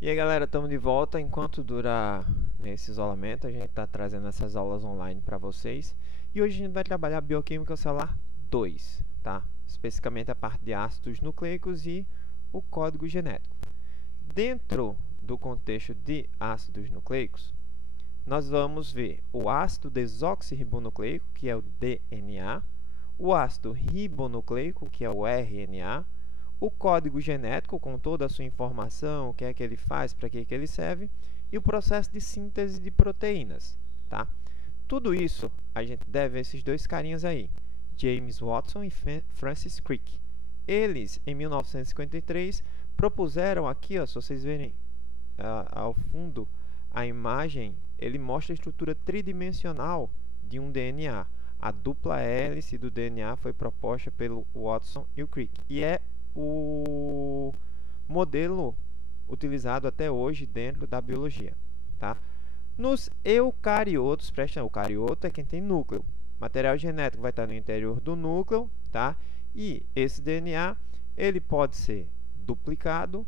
E aí galera, estamos de volta. Enquanto durar esse isolamento, a gente está trazendo essas aulas online para vocês. E hoje a gente vai trabalhar bioquímica celular 2, tá? Especificamente a parte de ácidos nucleicos e o código genético. Dentro do contexto de ácidos nucleicos, nós vamos ver o ácido desoxirribonucleico, que é o DNA, o ácido ribonucleico, que é o RNA, o código genético com toda a sua informação, o que é que ele faz, para que ele serve, e o processo de síntese de proteínas, tá? Tudo isso a gente deve a esses dois carinhas aí, James Watson e Francis Crick. Eles, em 1953, propuseram aqui, ó, se vocês verem ao fundo, a imagem, ele mostra a estrutura tridimensional de um DNA. A dupla hélice do DNA foi proposta pelo Watson e o Crick, e é o modelo utilizado até hoje dentro da biologia, tá? Nos eucariotos, presta, o eucarioto é quem tem núcleo. O material genético vai estar no interior do núcleo, tá? E esse DNA, ele pode ser duplicado,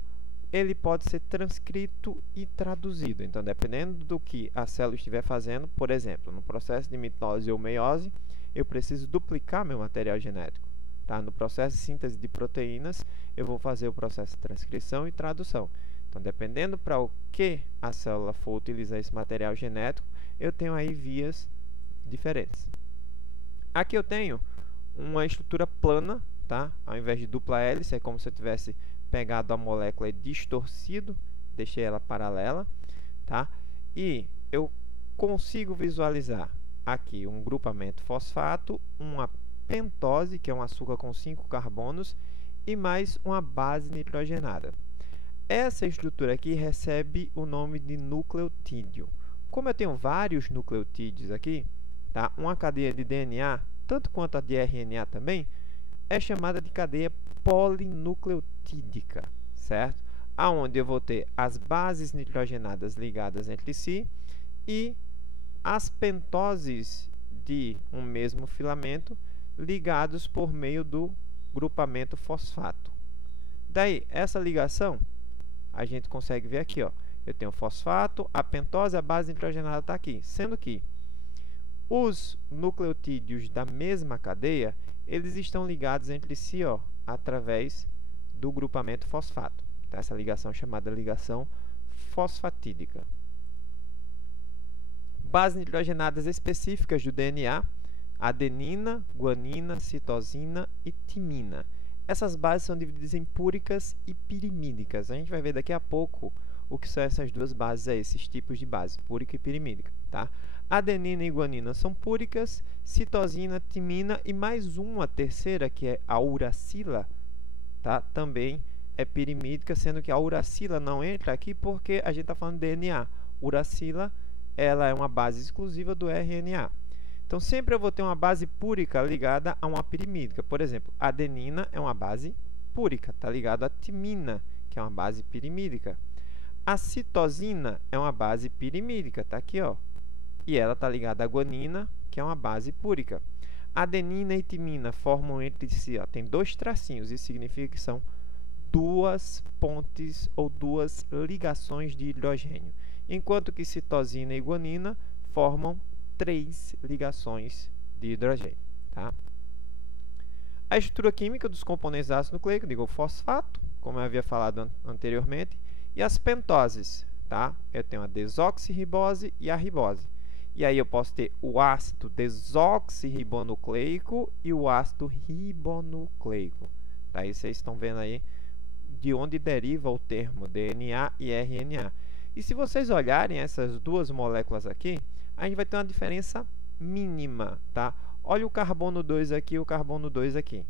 ele pode ser transcrito e traduzido. Então, dependendo do que a célula estiver fazendo, por exemplo, no processo de mitose ou meiose, eu preciso duplicar meu material genético. Tá? No processo de síntese de proteínas, eu vou fazer o processo de transcrição e tradução. Então, dependendo para o que a célula for utilizar esse material genético, eu tenho aí vias diferentes. Aqui eu tenho uma estrutura plana, tá? Ao invés de dupla hélice, é como se eu tivesse pegado a molécula e distorcido, deixei ela paralela, tá? E eu consigo visualizar aqui um grupamento fosfato, uma pentose, que é um açúcar com 5 carbonos, e mais uma base nitrogenada. Essa estrutura aqui recebe o nome de nucleotídeo. Como eu tenho vários nucleotídeos aqui, tá? Uma cadeia de DNA, tanto quanto a de RNA também, é chamada de cadeia polinucleotídica, certo? Aonde eu vou ter as bases nitrogenadas ligadas entre si e as pentoses de um mesmo filamento ligados por meio do grupamento fosfato. Daí, essa ligação, a gente consegue ver aqui, ó. Eu tenho o fosfato, a pentose, a base nitrogenada está aqui, sendo que os nucleotídeos da mesma cadeia, eles estão ligados entre si, ó, através do grupamento fosfato. Tá? Essa ligação é chamada ligação fosfatídica. Bases nitrogenadas específicas do DNA, adenina, guanina, citosina e timina. Essas bases são divididas em púricas e pirimídicas. A gente vai ver daqui a pouco o que são essas duas bases aí, esses tipos de base, púrica e pirimídica, tá? Adenina e guanina são púricas, citosina, timina e mais uma terceira, que é a uracila, tá? Também é pirimídica, sendo que a uracila não entra aqui porque a gente está falando de DNA. Uracila, ela é uma base exclusiva do RNA. Então, sempre eu vou ter uma base púrica ligada a uma pirimídica. Por exemplo, a adenina é uma base púrica, está ligada à timina, que é uma base pirimídica. A citosina é uma base pirimídica, está aqui, ó. E ela está ligada à guanina, que é uma base púrica. Adenina e timina formam entre si, ó, tem dois tracinhos, isso significa que são duas pontes ou duas ligações de hidrogênio, enquanto que citosina e guanina formam 3 ligações de hidrogênio. Tá? A estrutura química dos componentes ácidos nucleicos, digo, o fosfato, como eu havia falado anteriormente, e as pentoses. Tá? Eu tenho a desoxirribose e a ribose. E aí eu posso ter o ácido desoxirribonucleico e o ácido ribonucleico. Daí vocês estão vendo aí de onde deriva o termo DNA e RNA. E se vocês olharem essas duas moléculas aqui, a gente vai ter uma diferença mínima, tá? Olha o carbono 2 aqui e o carbono 2 aqui.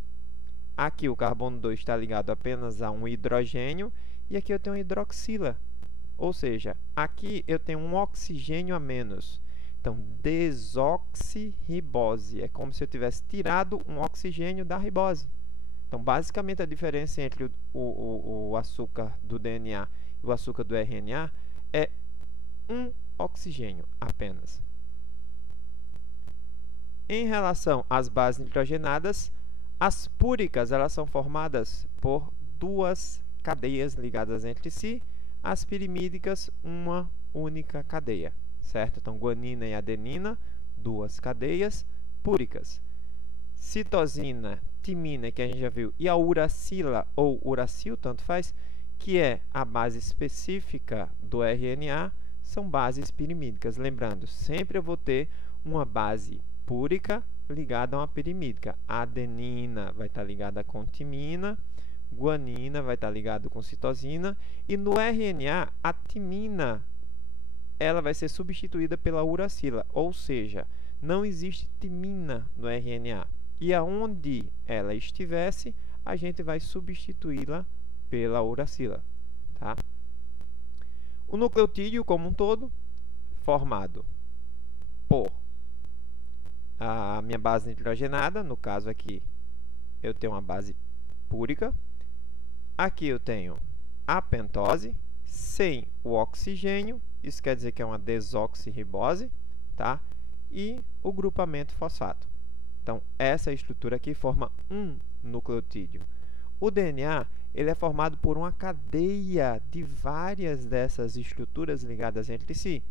Aqui o carbono 2 está ligado apenas a um hidrogênio e aqui eu tenho uma hidroxila. Ou seja, aqui eu tenho um oxigênio a menos. Então, desoxirribose. É como se eu tivesse tirado um oxigênio da ribose. Então, basicamente, a diferença entre o açúcar do DNA e o açúcar do RNA é um oxigênio apenas. Em relação às bases nitrogenadas, as púricas elas são formadas por duas cadeias ligadas entre si, as pirimídicas, uma única cadeia, certo? Então, guanina e adenina, duas cadeias púricas. Citosina, timina, que a gente já viu, e a uracila ou uracil, tanto faz, que é a base específica do RNA, são bases pirimídicas. Lembrando, sempre eu vou ter uma base púrica ligada a uma pirimídica. A adenina vai estar ligada com timina, guanina vai estar ligada com citosina, e no RNA, a timina ela vai ser substituída pela uracila, ou seja, não existe timina no RNA. E aonde ela estivesse, a gente vai substituí-la pela uracila, tá? O nucleotídeo como um todo, formado por a minha base nitrogenada, no caso aqui eu tenho uma base púrica, aqui eu tenho a pentose, sem o oxigênio, isso quer dizer que é uma desoxirribose, tá? E o grupamento fosfato. Então, essa estrutura aqui forma um nucleotídeo. O DNA ele é formado por uma cadeia de várias dessas estruturas ligadas entre si.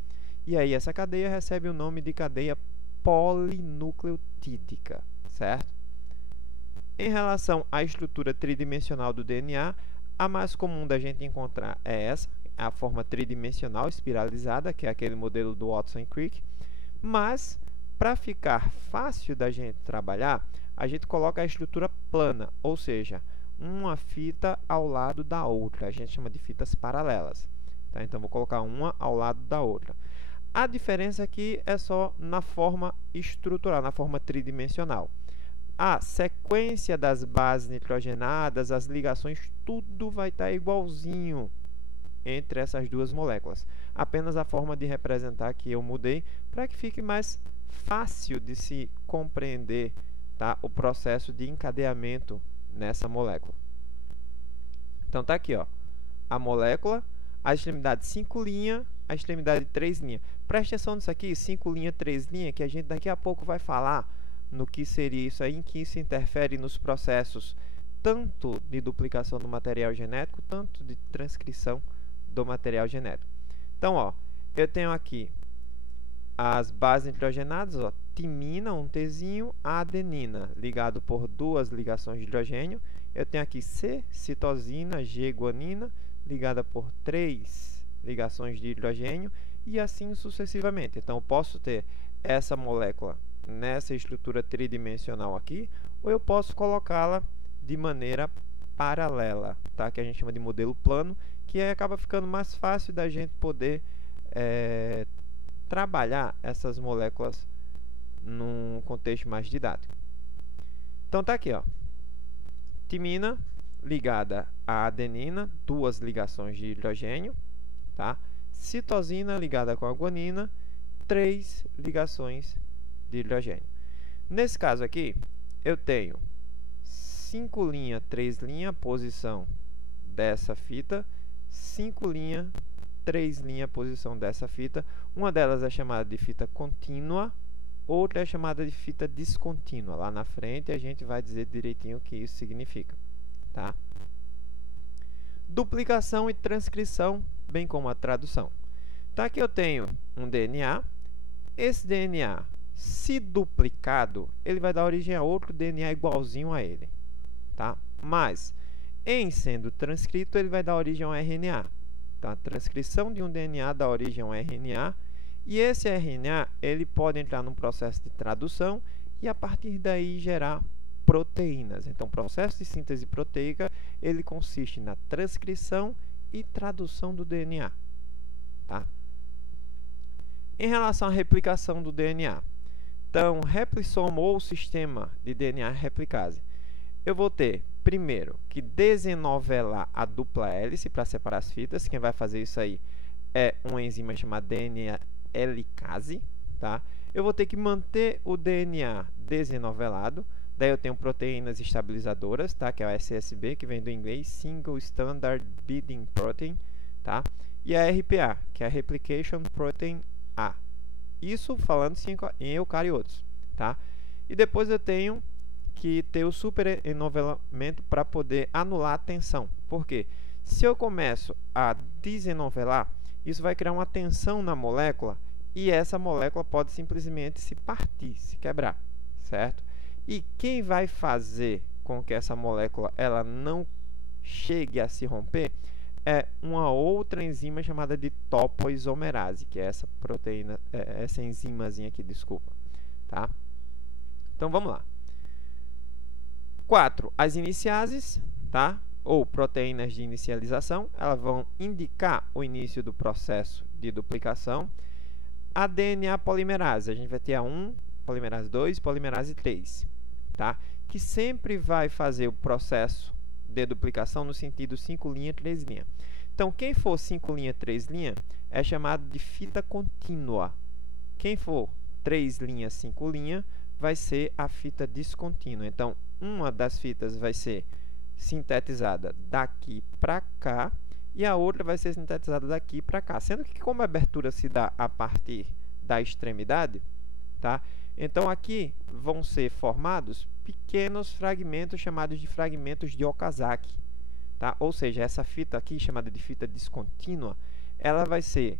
E aí, essa cadeia recebe o nome de cadeia polinucleotídica, certo? Em relação à estrutura tridimensional do DNA, a mais comum da gente encontrar é essa, a forma tridimensional espiralizada, que é aquele modelo do Watson e Crick. Mas, para ficar fácil da gente trabalhar, a gente coloca a estrutura plana, ou seja, uma fita ao lado da outra. A gente chama de fitas paralelas. Tá? Então, vou colocar uma ao lado da outra. A diferença aqui é só na forma estrutural, na forma tridimensional. A sequência das bases nitrogenadas, as ligações, tudo vai estar igualzinho entre essas duas moléculas. Apenas a forma de representar que eu mudei para que fique mais fácil de se compreender, tá, o processo de encadeamento nessa molécula. Então, tá aqui, ó, a molécula, a extremidade 5' a extremidade 3'. Preste atenção nisso aqui, 5', 3', que a gente daqui a pouco vai falar no que seria isso aí, em que isso interfere nos processos tanto de duplicação do material genético, tanto de transcrição do material genético. Então, ó, eu tenho aqui as bases nitrogenadas, ó, timina, um Tzinho, a adenina, ligado por duas ligações de hidrogênio. Eu tenho aqui C, citosina, G, guanina, ligada por 3 ligações de hidrogênio, e assim sucessivamente. Então, eu posso ter essa molécula nessa estrutura tridimensional aqui, ou eu posso colocá-la de maneira paralela, tá? Que a gente chama de modelo plano, que aí acaba ficando mais fácil da gente poder trabalhar essas moléculas num contexto mais didático. Então, tá aqui, ó, timina ligada à adenina, duas ligações de hidrogênio, tá? Citosina ligada com a guanina, 3 ligações de hidrogênio. Nesse caso aqui, eu tenho 5', 3', posição dessa fita, 5', 3', posição dessa fita. Uma delas é chamada de fita contínua, outra é chamada de fita descontínua. Lá na frente a gente vai dizer direitinho o que isso significa, tá? Duplicação e transcrição, bem como a tradução. Então, aqui eu tenho um DNA. Esse DNA, se duplicado, ele vai dar origem a outro DNA igualzinho a ele, tá? Mas, em sendo transcrito, ele vai dar origem a um RNA. Então, a transcrição de um DNA dá origem a um RNA, e esse RNA ele pode entrar num processo de tradução e, a partir daí, gerar proteínas. Então, o processo de síntese proteica ele consiste na transcrição e tradução do DNA, tá? Em relação à replicação do DNA, então, replisomo ou sistema de DNA replicase, eu vou ter, primeiro, que desenovelar a dupla hélice para separar as fitas. Quem vai fazer isso aí é uma enzima chamada DNA helicase, tá? Eu vou ter que manter o DNA desenovelado. Daí eu tenho proteínas estabilizadoras, tá? Que é o SSB, que vem do inglês, Single Standard Binding Protein, tá? E a RPA, que é a Replication Protein A. Isso falando em eucariotos, tá? E depois eu tenho que ter o superenovelamento para poder anular a tensão. Por quê? Se eu começo a desenovelar, isso vai criar uma tensão na molécula e essa molécula pode simplesmente se partir, se quebrar, certo? E quem vai fazer com que essa molécula ela não chegue a se romper é uma outra enzima chamada de topoisomerase, que é essa proteína, essa enzimazinha aqui, desculpa, tá? Então vamos lá. 4. As iniciases, tá? Ou proteínas de inicialização, elas vão indicar o início do processo de duplicação. A DNA polimerase, a gente vai ter a 1, polimerase 2, polimerase 3, tá? Que sempre vai fazer o processo de duplicação no sentido 5' 3'. Então, quem for 5' 3' é chamado de fita contínua. Quem for 3', 5' vai ser a fita descontínua. Então, uma das fitas vai ser sintetizada daqui para cá e a outra vai ser sintetizada daqui para cá. Sendo que como a abertura se dá a partir da extremidade, tá? Então, aqui vão ser formados pequenos fragmentos chamados de fragmentos de Okazaki, tá? Ou seja, essa fita aqui, chamada de fita descontínua, ela vai ser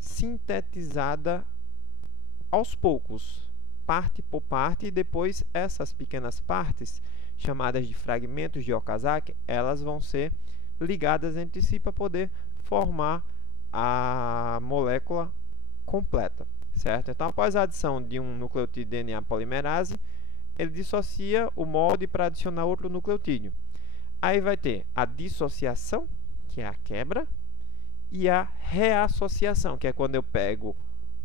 sintetizada aos poucos, parte por parte, e depois essas pequenas partes, chamadas de fragmentos de Okazaki, elas vão ser ligadas entre si para poder formar a molécula completa, certo? Então, após a adição de um nucleotídeo DNA polimerase, ele dissocia o molde para adicionar outro nucleotídeo. Aí vai ter a dissociação, que é a quebra, e a reassociação, que é quando eu pego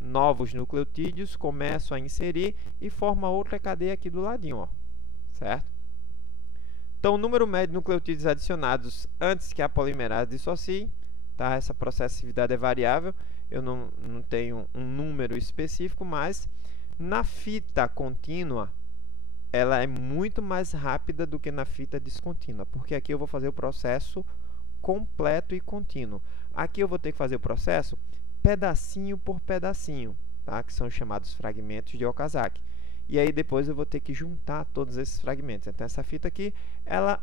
novos nucleotídeos, começo a inserir e forma outra cadeia aqui do ladinho, ó, certo? Então, o número médio de nucleotídeos adicionados antes que a polimerase dissocie, tá? Essa processividade é variável, eu não tenho um número específico, mas na fita contínua, ela é muito mais rápida do que na fita descontínua, porque aqui eu vou fazer o processo completo e contínuo. Aqui eu vou ter que fazer o processo pedacinho por pedacinho, tá? Que são chamados fragmentos de Okazaki. E aí depois eu vou ter que juntar todos esses fragmentos. Então, essa fita aqui, ela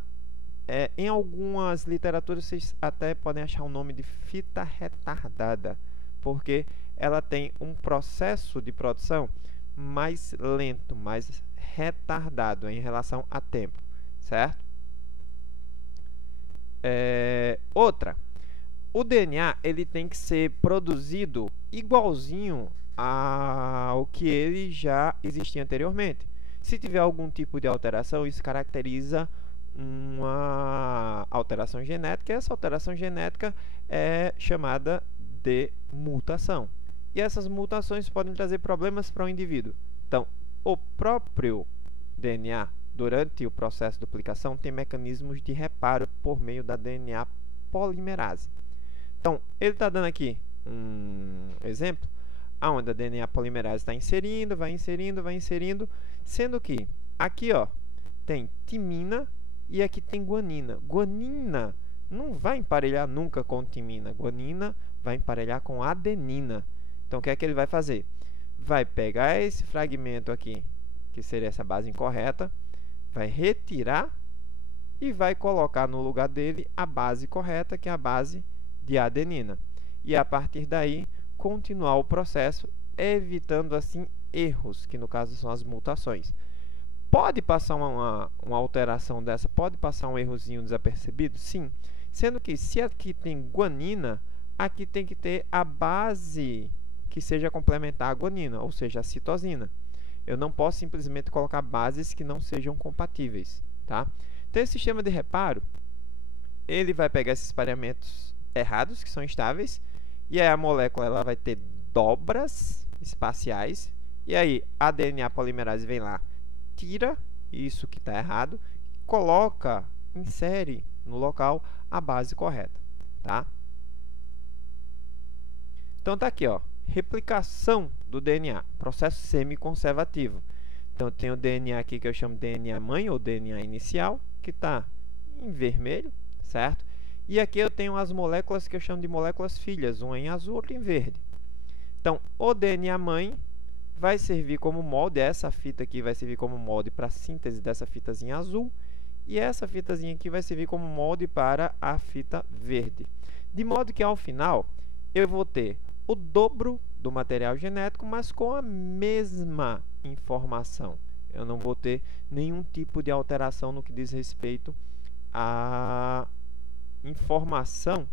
em algumas literaturas vocês até podem achar o nome de fita retardada, porque ela tem um processo de produção mais lento, mais retardado em relação a tempo, certo? Outra, o DNA ele tem que ser produzido igualzinho ao que ele já existia anteriormente. Se tiver algum tipo de alteração, isso caracteriza uma alteração genética, e essa alteração genética é chamada de mutação. E essas mutações podem trazer problemas para o indivíduo. Então, o próprio DNA, durante o processo de duplicação, tem mecanismos de reparo por meio da DNA polimerase. Então, ele está dando aqui um exemplo, onde a DNA polimerase está inserindo, vai inserindo, vai inserindo, sendo que aqui, ó, tem timina e aqui tem guanina. Guanina não vai emparelhar nunca com timina. Guanina vai emparelhar com adenina. Então, o que é que ele vai fazer? Vai pegar esse fragmento aqui, que seria essa base incorreta, vai retirar e vai colocar no lugar dele a base correta, que é a base de adenina. E a partir daí, continuar o processo, evitando assim erros, que no caso são as mutações. Pode passar uma alteração dessa, pode passar um errozinho desapercebido? Sim. Sendo que se aqui tem guanina, aqui tem que ter a base que seja complementar à guanina, ou seja, a citosina. Eu não posso simplesmente colocar bases que não sejam compatíveis, tá? Então, esse sistema de reparo, ele vai pegar esses pareamentos errados, que são instáveis, e aí a molécula ela vai ter dobras espaciais, e aí a DNA polimerase vem lá, tira isso que está errado, coloca, insere no local a base correta, tá? Então, tá aqui, ó, replicação do DNA, processo semiconservativo. Então, eu tenho o DNA aqui que eu chamo de DNA mãe ou DNA inicial, que está em vermelho, certo? E aqui eu tenho as moléculas que eu chamo de moléculas filhas, uma em azul, outra em verde. Então, o DNA mãe vai servir como molde, essa fita aqui vai servir como molde para a síntese dessa fitazinha azul, e essa fitazinha aqui vai servir como molde para a fita verde. De modo que ao final eu vou ter o dobro do material genético, mas com a mesma informação. Eu não vou ter nenhum tipo de alteração no que diz respeito à informação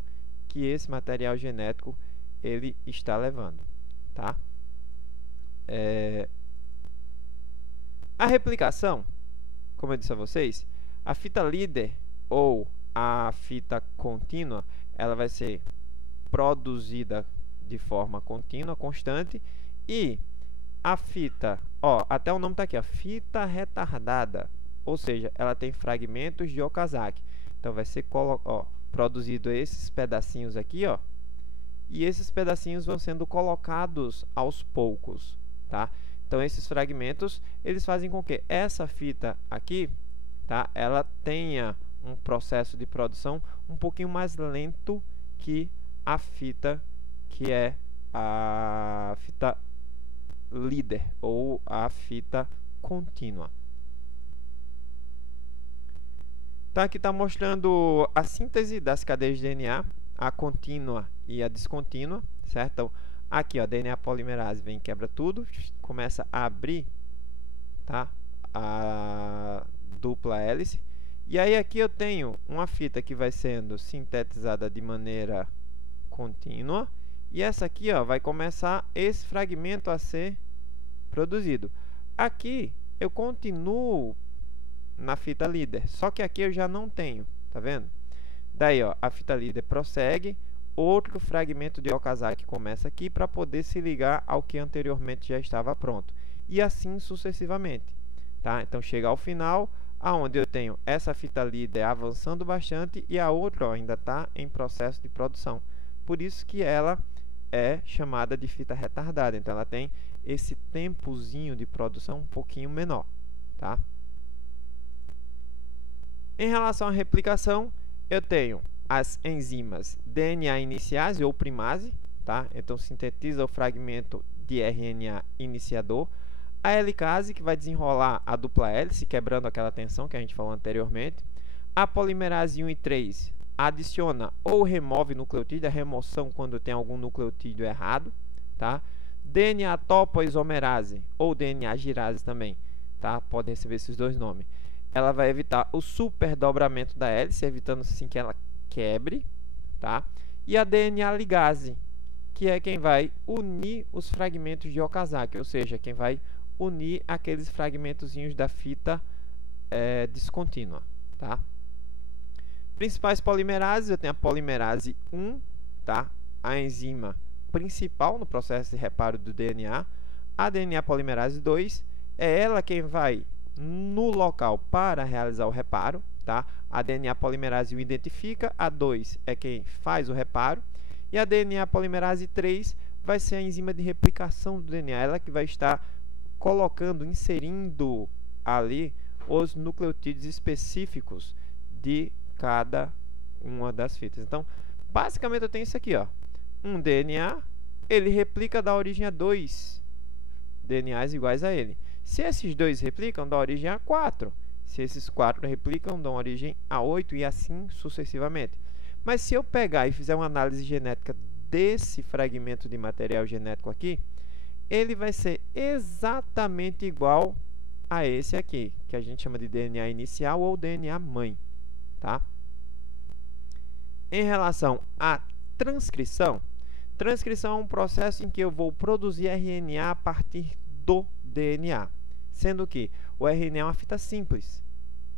que esse material genético ele está levando, tá? A replicação, como eu disse a vocês, a fita líder ou a fita contínua, ela vai ser produzida de forma contínua, constante, e a fita, ó, até o nome está aqui, ó, fita retardada, ou seja, ela tem fragmentos de Okazaki. Então vai ser produzido esses pedacinhos aqui, ó, e esses pedacinhos vão sendo colocados aos poucos, tá? Então esses fragmentos, eles fazem com que essa fita aqui, tá, ela tenha um processo de produção um pouquinho mais lento que a fita que é a fita líder ou a fita contínua. Então aqui está mostrando a síntese das cadeias de DNA, a contínua e a descontínua, certo? Então, aqui, ó, DNA polimerase vem e quebra tudo, começa a abrir, tá, a dupla hélice. E aí aqui eu tenho uma fita que vai sendo sintetizada de maneira contínua, e essa aqui, ó, vai começar esse fragmento a ser produzido. Aqui eu continuo na fita líder, só que aqui eu já não tenho, tá vendo? Daí, ó, a fita líder prossegue, outro fragmento de Okazaki começa aqui para poder se ligar ao que anteriormente já estava pronto, e assim sucessivamente, tá? Então chega ao final, aonde eu tenho essa fita líder avançando bastante e a outra, ó, ainda está em processo de produção. Por isso que ela é chamada de fita retardada. Então ela tem esse tempozinho de produção um pouquinho menor, tá? Em relação à replicação, eu tenho as enzimas DNA iniciase ou primase, tá? Então sintetiza o fragmento de RNA iniciador. A helicase, que vai desenrolar a dupla hélice, quebrando aquela tensão que a gente falou anteriormente. A polimerase 1 e 3 adiciona ou remove nucleotídeo, a remoção quando tem algum nucleotídeo errado, tá? DNA topoisomerase ou DNA girase também, tá? Pode receber esses dois nomes. Ela vai evitar o superdobramento da hélice, evitando assim que ela quebre, tá? E a DNA ligase, que é quem vai unir os fragmentos de Okazaki, ou seja, quem vai unir aqueles fragmentozinhos da fita descontínua, tá? Principais polimerases, eu tenho a polimerase 1, tá? A enzima principal no processo de reparo do DNA. A DNA polimerase 2 é ela quem vai no local para realizar o reparo, tá? A DNA polimerase 1 identifica, a 2 é quem faz o reparo, e a DNA polimerase 3 vai ser a enzima de replicação do DNA, ela que vai estar colocando, inserindo ali os nucleotídeos específicos de cada uma das fitas. Então, basicamente eu tenho isso aqui, ó. Um DNA, ele replica da origem a 2 DNAs iguais a ele. Se esses dois replicam, dá origem a 4. Se esses 4 replicam, dão origem a 8 e assim sucessivamente. Mas se eu pegar e fizer uma análise genética desse fragmento de material genético aqui, ele vai ser exatamente igual a esse aqui, que a gente chama de DNA inicial ou DNA mãe, tá? Em relação à transcrição, transcrição é um processo em que eu vou produzir RNA a partir do DNA, sendo que o RNA é uma fita simples,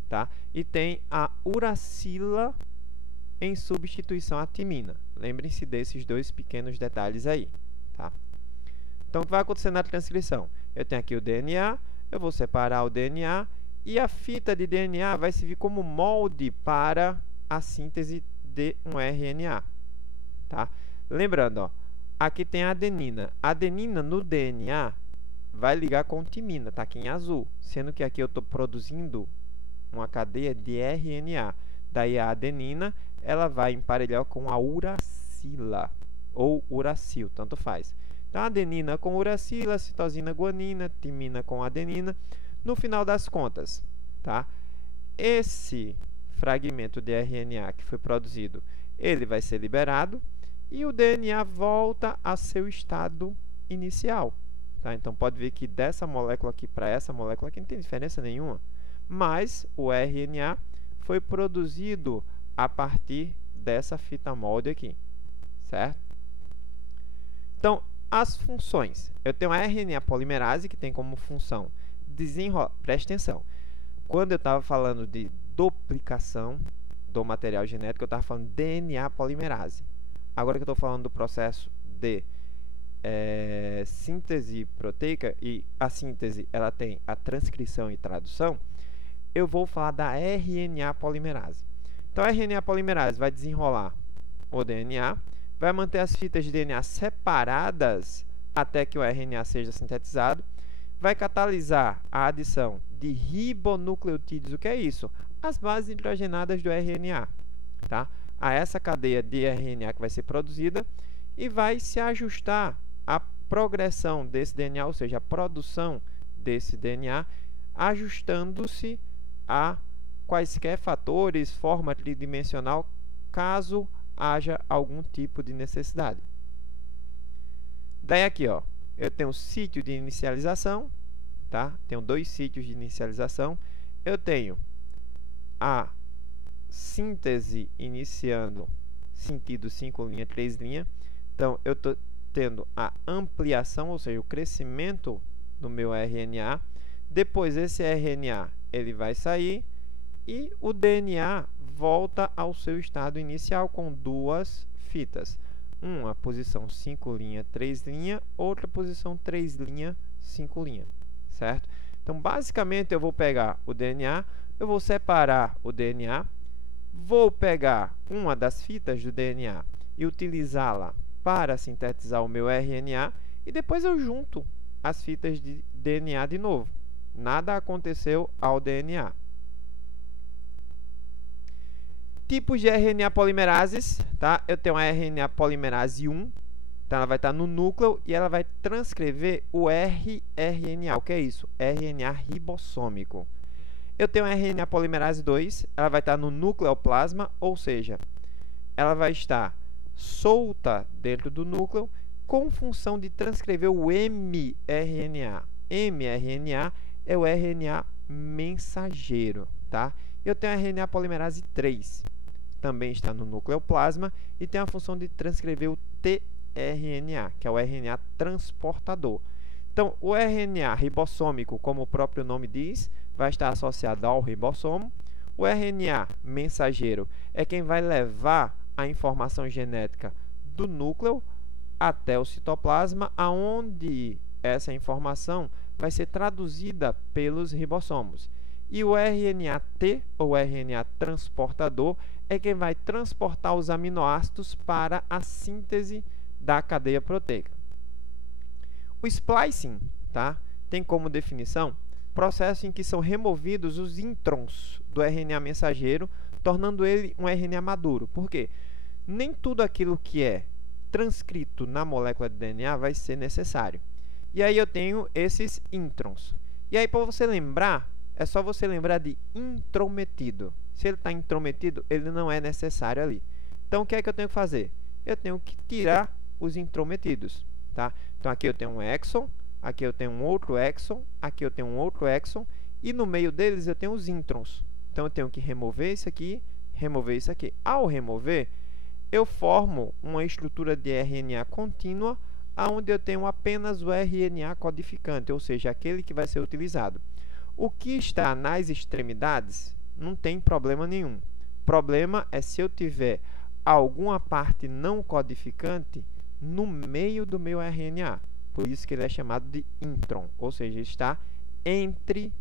tá? E tem a uracila em substituição à timina. Lembrem-se desses dois pequenos detalhes aí, tá? Então, o que vai acontecer na transcrição? Eu tenho aqui o DNA, eu vou separar o DNA e a fita de DNA vai servir como molde para a síntese de um RNA, tá? Lembrando, ó, aqui tem a adenina. A adenina no DNA vai ligar com timina, tá aqui em azul, sendo que aqui eu estou produzindo uma cadeia de RNA. Daí a adenina, ela vai emparelhar com a uracila ou uracil, tanto faz. Então, adenina com uracila, citosina guanina, timina com adenina. No final das contas, tá? esse fragmento de RNA que foi produzido, ele vai ser liberado e o DNA volta a seu estado inicial. Tá? Então, pode ver que dessa molécula aqui para essa molécula aqui não tem diferença nenhuma, mas o RNA foi produzido a partir dessa fita molde aqui, certo? Então, as funções. Eu tenho a RNA polimerase, que tem como função desenrolar. Preste atenção. Quando eu estava falando de duplicação do material genético, eu estava falando DNA polimerase. Agora que eu estou falando do processo de síntese proteica, e a síntese ela tem a transcrição e tradução, eu vou falar da RNA polimerase. Então, a RNA polimerase vai desenrolar o DNA, vai manter as fitas de DNA separadas até que o RNA seja sintetizado, vai catalisar a adição de ribonucleotídeos. O que é isso? As bases hidrogenadas do RNA, tá? A essa cadeia de RNA que vai ser produzida e vai se ajustar a progressão desse DNA, ou seja, a produção desse DNA, ajustando-se a quaisquer fatores, forma tridimensional, caso haja algum tipo de necessidade. Daí aqui, ó, eu tenho o sítio de inicialização, tá? Tenho dois sítios de inicialização. Eu tenho a síntese iniciando sentido 5' 3'. Então, eu estou tendo a ampliação, ou seja, o crescimento do meu RNA. Depois, esse RNA ele vai sair e o DNA volta ao seu estado inicial com duas fitas. Uma posição 5', 3', outra posição 3', 5', certo? Então, basicamente, eu vou pegar o DNA, eu vou separar o DNA, vou pegar uma das fitas do DNA e utilizá-la para sintetizar o meu RNA e depois eu junto as fitas de DNA de novo. Nada aconteceu ao DNA. Tipos de RNA polimerases, tá? Eu tenho a RNA polimerase 1, então ela vai estar no núcleo e ela vai transcrever o rRNA. O que é isso? RNA ribossômico. Eu tenho a RNA polimerase 2, ela vai estar no nucleoplasma, ou seja, ela vai estar solta dentro do núcleo com função de transcrever o mRNA. mRNA é o RNA mensageiro, tá? Eu tenho a RNA polimerase 3, também está no nucleoplasma e tem a função de transcrever o tRNA, que é o RNA transportador. Então, o RNA ribossômico, como o próprio nome diz, vai estar associado ao ribossomo. O RNA mensageiro é quem vai levar a informação genética do núcleo até o citoplasma, aonde essa informação vai ser traduzida pelos ribossomos. E o RNA-T, ou RNA transportador, é quem vai transportar os aminoácidos para a síntese da cadeia proteica. O splicing, tá, tem como definição processo em que são removidos os introns do RNA mensageiro, tornando ele um RNA maduro. Por quê? Nem tudo aquilo que é transcrito na molécula de DNA vai ser necessário. E aí eu tenho esses introns. E aí, para você lembrar, é só você lembrar de intrometido. Se ele está intrometido, ele não é necessário ali. Então, o que é que eu tenho que fazer? Eu tenho que tirar os intrometidos, tá? Então, aqui eu tenho um exon, aqui eu tenho um outro exon, aqui eu tenho um outro exon, e no meio deles eu tenho os introns. Então, eu tenho que remover isso aqui, remover isso aqui. Ao remover, eu formo uma estrutura de RNA contínua, onde eu tenho apenas o RNA codificante, ou seja, aquele que vai ser utilizado. O que está nas extremidades não tem problema nenhum. O problema é se eu tiver alguma parte não codificante no meio do meu RNA. Por isso que ele é chamado de intron, ou seja, está entre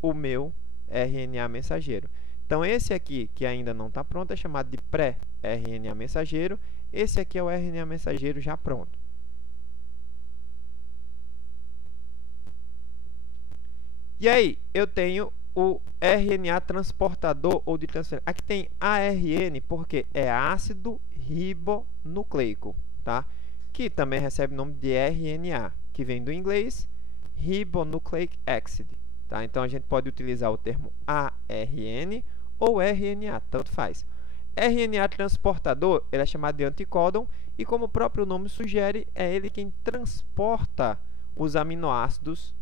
o meu RNA mensageiro. Então, esse aqui, que ainda não está pronto, é chamado de pré-RNA mensageiro. Esse aqui é o RNA mensageiro já pronto. E aí, eu tenho o RNA transportador ou de transferência. Aqui tem ARN porque é ácido ribonucleico, tá? Que também recebe o nome de RNA, que vem do inglês Ribonucleic Acid, tá? Então a gente pode utilizar o termo ARN ou RNA, tanto faz. RNA transportador, ele é chamado de anticódon e, como o próprio nome sugere, é ele quem transporta os aminoácidos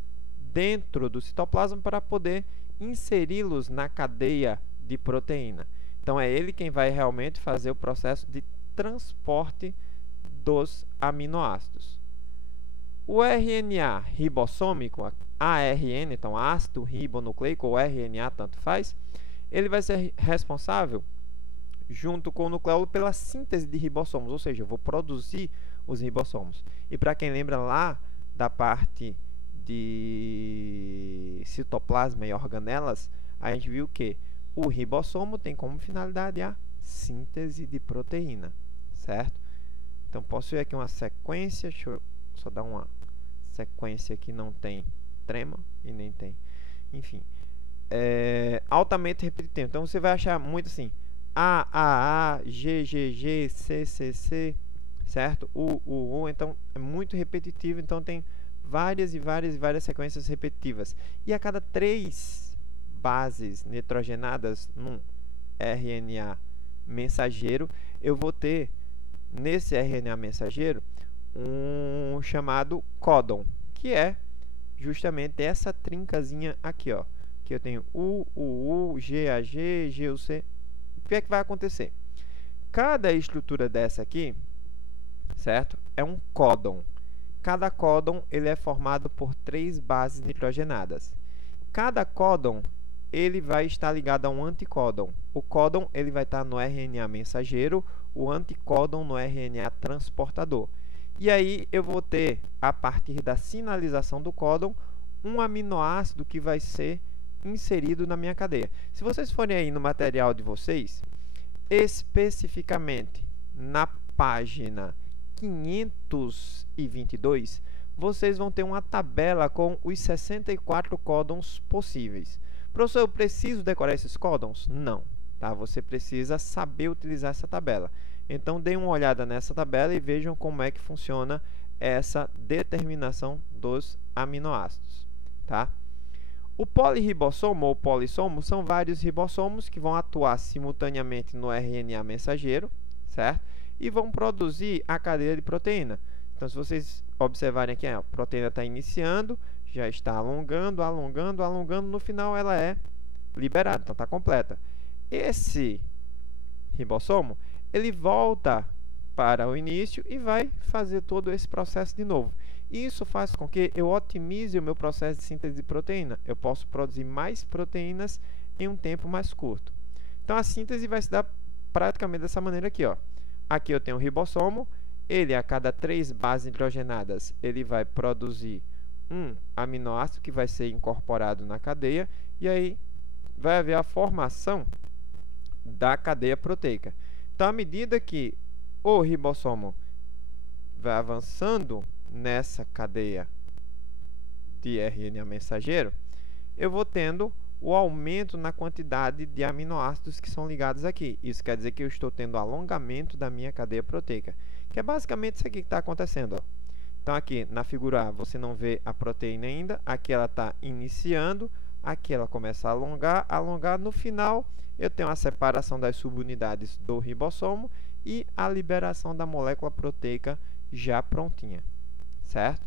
dentro do citoplasma para poder inseri-los na cadeia de proteína. Então, é ele quem vai realmente fazer o processo de transporte dos aminoácidos. O RNA ribossômico, ARN, então ácido ribonucleico ou RNA, tanto faz, ele vai ser responsável, junto com o nucleolo, pela síntese de ribossomos, ou seja, eu vou produzir os ribossomos. E para quem lembra lá da parte de citoplasma e organelas, a gente viu que o ribossomo tem como finalidade a síntese de proteína, certo? Então, posso ver aqui uma sequência, deixa eu só dar uma sequência que não tem trema e nem tem, enfim, altamente repetitivo. Então, você vai achar muito assim, A, G, G, C, C, C, certo? U, então é muito repetitivo, então tem várias sequências repetitivas. E a cada 3 bases nitrogenadas num RNA mensageiro, eu vou ter nesse RNA mensageiro um chamado códon, que é justamente essa trincazinha aqui, ó, que eu tenho U, G, A, G, G, U, C. O que é que vai acontecer? Cada estrutura dessa aqui, certo? É um códon. Cada códon ele é formado por 3 bases nitrogenadas. Cada códon ele vai estar ligado a um anticódon. O códon ele vai estar no RNA mensageiro, o anticódon no RNA transportador. E aí eu vou ter, a partir da sinalização do códon, um aminoácido que vai ser inserido na minha cadeia. Se vocês forem aí no material de vocês, especificamente na página 522, vocês vão ter uma tabela com os 64 códons possíveis. Professor, eu preciso decorar esses códons? Não, tá? Você precisa saber utilizar essa tabela. Então, deem uma olhada nessa tabela e vejam como é que funciona essa determinação dos aminoácidos, tá? O polirribossomo ou polissomo são vários ribossomos que vão atuar simultaneamente no RNA mensageiro, certo? E vão produzir a cadeia de proteína. Então, se vocês observarem aqui, a proteína está iniciando, já está alongando, alongando, alongando, no final ela é liberada, então está completa. Esse ribossomo, ele volta para o início e vai fazer todo esse processo de novo. Isso faz com que eu otimize o meu processo de síntese de proteína. Eu posso produzir mais proteínas em um tempo mais curto. Então, a síntese vai se dar praticamente dessa maneira aqui, ó. Aqui eu tenho o ribossomo, ele a cada 3 bases nitrogenadas, ele vai produzir um aminoácido que vai ser incorporado na cadeia, e aí vai haver a formação da cadeia proteica. Então, à medida que o ribossomo vai avançando nessa cadeia de RNA mensageiro, eu vou tendo o aumento na quantidade de aminoácidos que são ligados aqui. Isso quer dizer que eu estou tendo alongamento da minha cadeia proteica, que é basicamente isso aqui que está acontecendo, ó. Então, aqui na figura A, você não vê a proteína ainda, aqui ela está iniciando, aqui ela começa a alongar, alongar, no final eu tenho a separação das subunidades do ribossomo e a liberação da molécula proteica já prontinha, certo?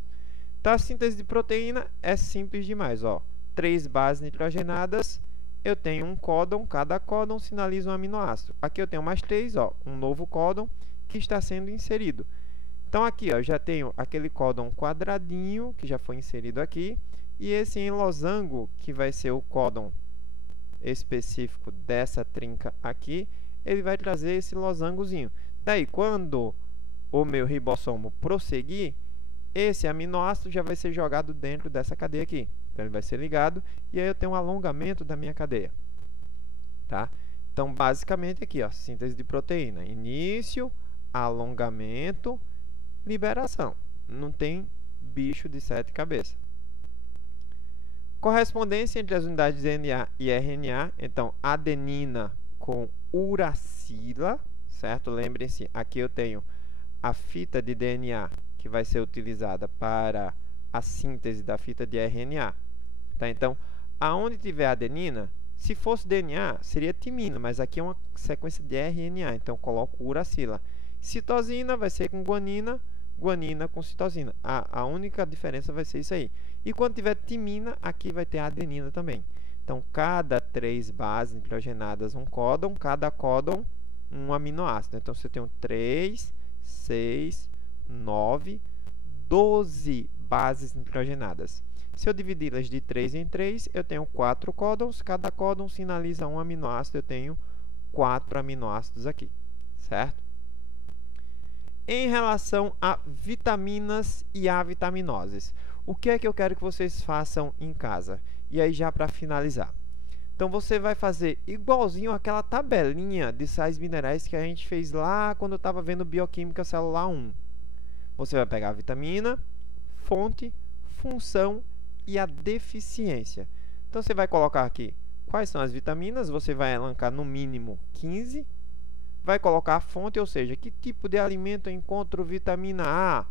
Então, a síntese de proteína é simples demais, ó. 3 bases nitrogenadas, eu tenho um códon, cada códon sinaliza um aminoácido. Aqui eu tenho mais 3, ó, um novo códon que está sendo inserido. Então, aqui ó, eu já tenho aquele códon quadradinho, que já foi inserido aqui, e esse em losango, que vai ser o códon específico dessa trinca aqui, ele vai trazer esse losangozinho. Daí, quando o meu ribossomo prosseguir, esse aminoácido já vai ser jogado dentro dessa cadeia aqui. Então, ele vai ser ligado, e aí eu tenho um alongamento da minha cadeia, tá? Então, basicamente aqui, ó, síntese de proteína. Início, alongamento, liberação. Não tem bicho de 7 cabeças. Correspondência entre as unidades de DNA e RNA. Então, adenina com uracila, certo? Lembrem-se, aqui eu tenho a fita de DNA que vai ser utilizada para a síntese da fita de RNA. Tá? Então, aonde tiver adenina, se fosse DNA, seria timina, mas aqui é uma sequência de RNA, então eu coloco uracila. Citosina vai ser com guanina, guanina com citosina. A única diferença vai ser isso aí. E quando tiver timina, aqui vai ter adenina também. Então, cada 3 bases nitrogenadas, um códon, cada códon, um aminoácido. Então, se eu tenho 3, 6, 9, 12 bases nitrogenadas. Se eu dividi-las de 3 em 3, eu tenho 4 códons. Cada códon sinaliza um aminoácido. Eu tenho 4 aminoácidos aqui, certo? Em relação a vitaminas e avitaminoses, o que é que eu quero que vocês façam em casa? E aí, já para finalizar. Então, você vai fazer igualzinho aquela tabelinha de sais minerais que a gente fez lá quando eu estava vendo Bioquímica Celular 1. Você vai pegar a vitamina, fonte, função e a deficiência. Então, você vai colocar aqui quais são as vitaminas, você vai elencar no mínimo 15. Vai colocar a fonte, ou seja, que tipo de alimento eu encontro vitamina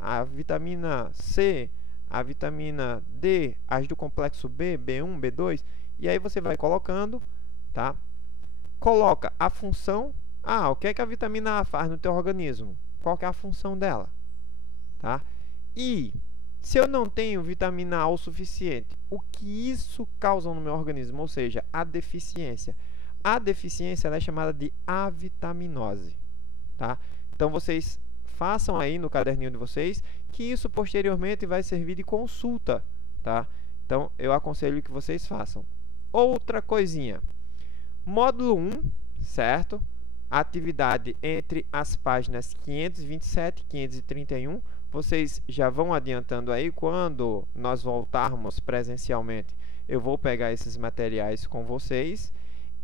A vitamina C, a vitamina D, as do complexo B, B1, B2, e aí você vai colocando, tá? Coloca a função. O que é que a vitamina A faz no teu organismo? Qual que é a função dela? Tá? E se eu não tenho vitamina A o suficiente, o que isso causa no meu organismo? Ou seja, a deficiência. A deficiência ela é chamada de avitaminose, tá? Então, vocês façam aí no caderninho de vocês, que isso posteriormente vai servir de consulta, tá? Então, eu aconselho que vocês façam. Outra coisinha. Módulo 1, certo? Atividade entre as páginas 527 e 531. Vocês já vão adiantando aí, quando nós voltarmos presencialmente, eu vou pegar esses materiais com vocês.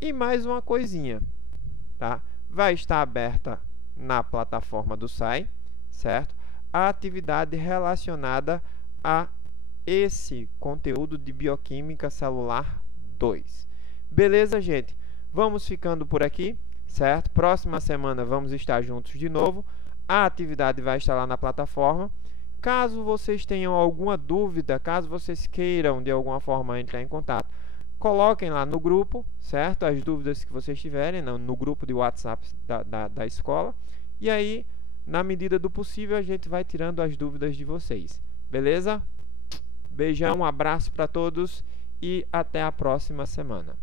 E mais uma coisinha, tá? Vai estar aberta na plataforma do SAI, certo? A atividade relacionada a esse conteúdo de Bioquímica Celular 2. Beleza, gente? Vamos ficando por aqui, certo? Próxima semana vamos estar juntos de novo. A atividade vai estar lá na plataforma. Caso vocês tenham alguma dúvida, caso vocês queiram de alguma forma entrar em contato, coloquem lá no grupo, certo? As dúvidas que vocês tiverem, no grupo de WhatsApp da escola. E aí, na medida do possível, a gente vai tirando as dúvidas de vocês. Beleza? Beijão, um abraço para todos e até a próxima semana.